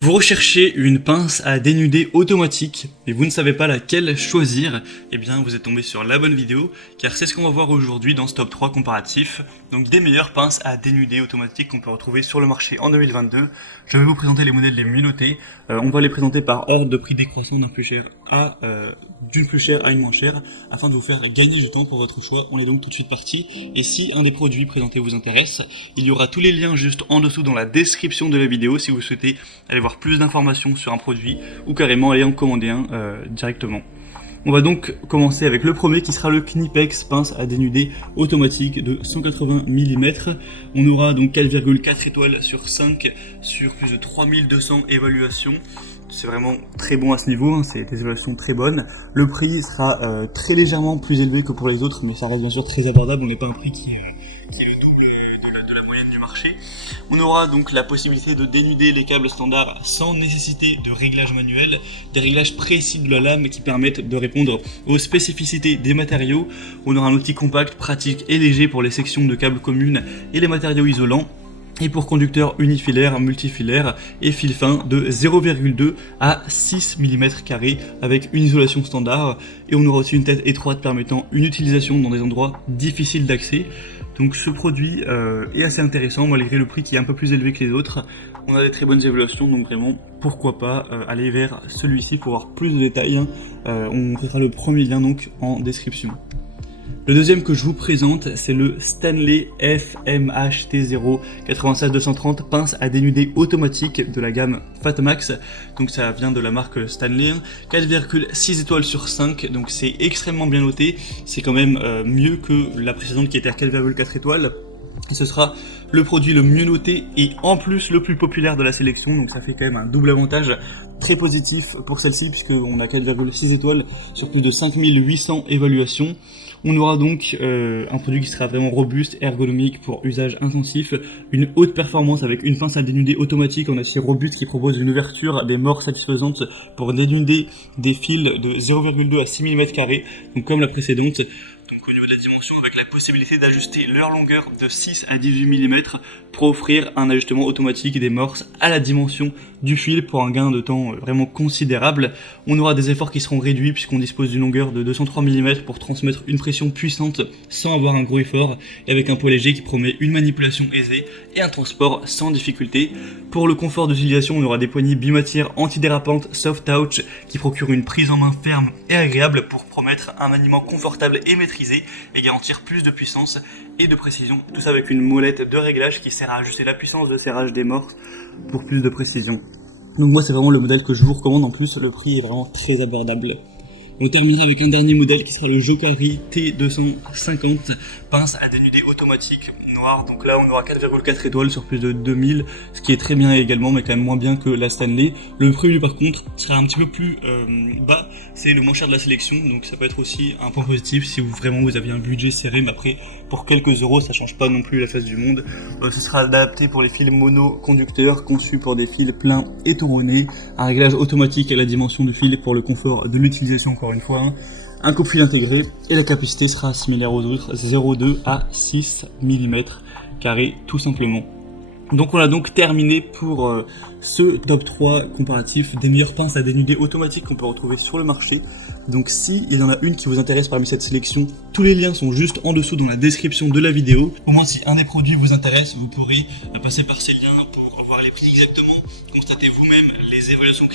Vous recherchez une pince à dénuder automatique, mais vous ne savez pas laquelle choisir, eh bien vous êtes tombé sur la bonne vidéo, car c'est ce qu'on va voir aujourd'hui dans ce top 3 comparatif, donc des meilleures pinces à dénuder automatique qu'on peut retrouver sur le marché en 2022. Je vais vous présenter les modèles les mieux notés, on va les présenter par ordre de prix décroissant d'une plus chère à une moins chère, afin de vous faire gagner du temps pour votre choix. On est donc tout de suite parti, et si un des produits présentés vous intéresse, il y aura tous les liens juste en dessous dans la description de la vidéo si vous souhaitez aller voir plus d'informations sur un produit ou carrément aller en commander un directement. On va donc commencer avec le premier qui sera le Knipex pince à dénuder automatique de 180 mm. On aura donc 4,4 étoiles sur 5 sur plus de 3200 évaluations. C'est vraiment très bon à ce niveau, hein, c'est des évaluations très bonnes. Le prix sera très légèrement plus élevé que pour les autres, mais ça reste bien sûr très abordable, on n'est pas un prix qui est le double de la moyenne du marché. On aura donc la possibilité de dénuder les câbles standards sans nécessité de réglage manuel, des réglages précis de la lame qui permettent de répondre aux spécificités des matériaux. On aura un outil compact, pratique et léger pour les sections de câbles communes et les matériaux isolants. Et pour conducteurs unifilaires, multifilaires et fil fin de 0,2 à 6 mm avec une isolation standard. Et on aura aussi une tête étroite permettant une utilisation dans des endroits difficiles d'accès. Donc ce produit est assez intéressant malgré le prix qui est un peu plus élevé que les autres. On a des très bonnes évaluations, donc vraiment pourquoi pas aller vers celui-ci pour avoir plus de détails. On mettra le premier lien donc en description. Le deuxième que je vous présente, c'est le Stanley FMHT0 96-230 pince à dénuder automatique de la gamme Fatmax. Donc ça vient de la marque Stanley, 4,6 étoiles sur 5, donc c'est extrêmement bien noté. C'est quand même mieux que la précédente qui était à 4,4 étoiles. Et ce sera le produit le mieux noté et en plus le plus populaire de la sélection, donc ça fait quand même un double avantage très positif pour celle-ci puisqu'on a 4,6 étoiles sur plus de 5800 évaluations. On aura donc un produit qui sera vraiment robuste, ergonomique pour usage intensif, une haute performance avec une pince à dénuder automatique en acier robuste qui propose une ouverture des mors satisfaisante pour dénuder des fils de 0,2 à 6 mm, donc comme la précédente. Au niveau de la dimension, avec la possibilité d'ajuster leur longueur de 6 à 18 mm pour offrir un ajustement automatique des morses à la dimension du fil pour un gain de temps vraiment considérable. On aura des efforts qui seront réduits puisqu'on dispose d'une longueur de 203 mm pour transmettre une pression puissante sans avoir un gros effort et avec un poids léger qui promet une manipulation aisée et un transport sans difficulté. Pour le confort d'utilisation, on aura des poignées bimatières antidérapantes soft touch qui procurent une prise en main ferme et agréable pour promettre un maniement confortable et maîtrisé et garantir plus de puissance et de précision, tout ça avec une molette de réglage qui sert à ajuster la puissance de serrage des morses pour plus de précision. Donc moi c'est vraiment le modèle que je vous recommande, en plus le prix est vraiment très abordable. On terminera avec un dernier modèle qui sera le Jokari T250 pince à dénuder automatique noir. Donc là on aura 4,4 étoiles sur plus de 2000, ce qui est très bien également, mais quand même moins bien que la Stanley. Le prix lui par contre sera un petit peu plus bas, c'est le moins cher de la sélection, donc ça peut être aussi un point positif si vous aviez un budget serré, mais après pour quelques euros ça change pas non plus la face du monde. Ce sera adapté pour les fils mono-conducteurs, conçu pour des fils pleins et touronnés, un réglage automatique à la dimension du fil pour le confort de l'utilisation encore une fois, un coupe-fil intégré et la capacité sera similaire aux autres, 0,2 à 6 mm tout simplement. Donc on a donc terminé pour ce top 3 comparatif des meilleures pinces à dénuder automatiques qu'on peut retrouver sur le marché. Donc si il y en a une qui vous intéresse parmi cette sélection, tous les liens sont juste en dessous dans la description de la vidéo. Au moins si un des produits vous intéresse, vous pourrez passer par ces liens pour voir les prix exactement, constater vous-même les évaluations